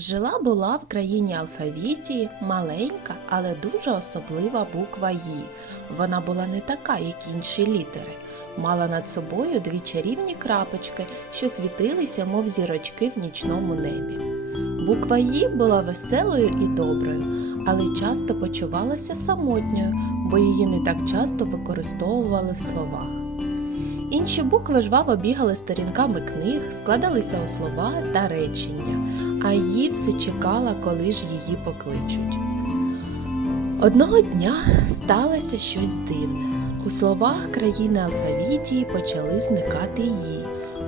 Жила була в країні Алфавітії маленька, але дуже особлива буква «Ї». Вона була не така, як інші літери. Мала над собою дві чарівні крапочки, що світилися, мов зірочки в нічному небі. Буква «Ї» була веселою і доброю, але часто почувалася самотньою, бо її не так часто використовували в словах. Інші букви жваво бігали сторінками книг, складалися у слова та речення, а її все чекала, коли ж її покличуть. Одного дня сталося щось дивне. У словах країни Алфавітії почали зникати «ї».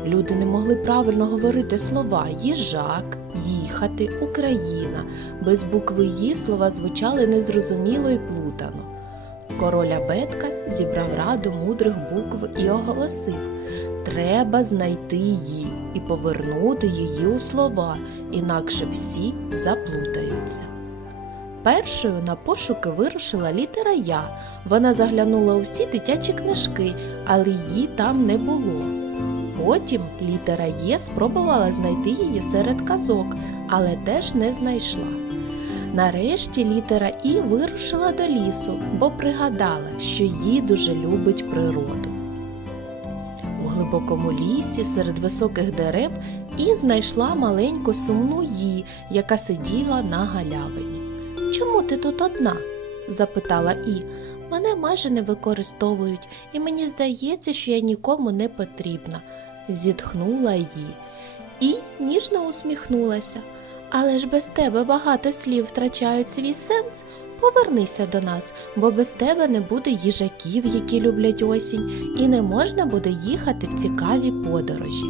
Люди не могли правильно говорити слова їжак, їхати, Україна. Без букви «ї» слова звучали незрозуміло і плутано. Король Абетка зібрав раду мудрих букв і оголосив Треба знайти її і повернути її у слова, інакше всі заплутаються. Першою на пошуки вирушила літера Я. Вона заглянула у всі дитячі книжки, але її там не було. Потім літера Є спробувала знайти її серед казок, але теж не знайшла. Нарешті літера І вирушила до лісу, бо пригадала, що їй дуже любить природу. У глибокому лісі серед високих дерев І знайшла маленьку сумну Ї, яка сиділа на галявині. Чому ти тут одна? запитала І. Мене майже не використовують, і мені здається, що я нікому не потрібна, зітхнула Ї. І ніжно усміхнулася. Але ж без тебе багато слів втрачають свій сенс. Повернися до нас, бо без тебе не буде їжаків, які люблять осінь, і не можна буде їхати в цікаві подорожі.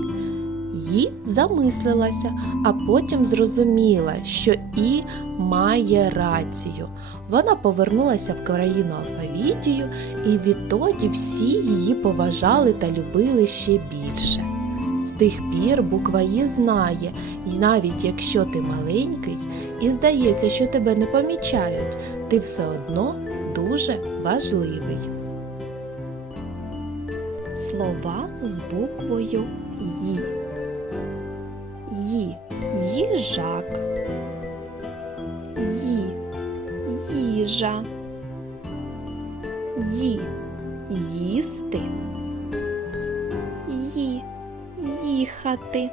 Ї замислилася, а потім зрозуміла, що І має рацію. Вона повернулася в країну Алфавітію, і відтоді всі її поважали та любили ще більше. З тих пір буква «Ї» знає, і навіть якщо ти маленький і здається, що тебе не помічають, ти все одно дуже важливий. Слова з буквою Ї. Ї. Їжак. Ї. Їжа. Ї. Їсти. Їхати.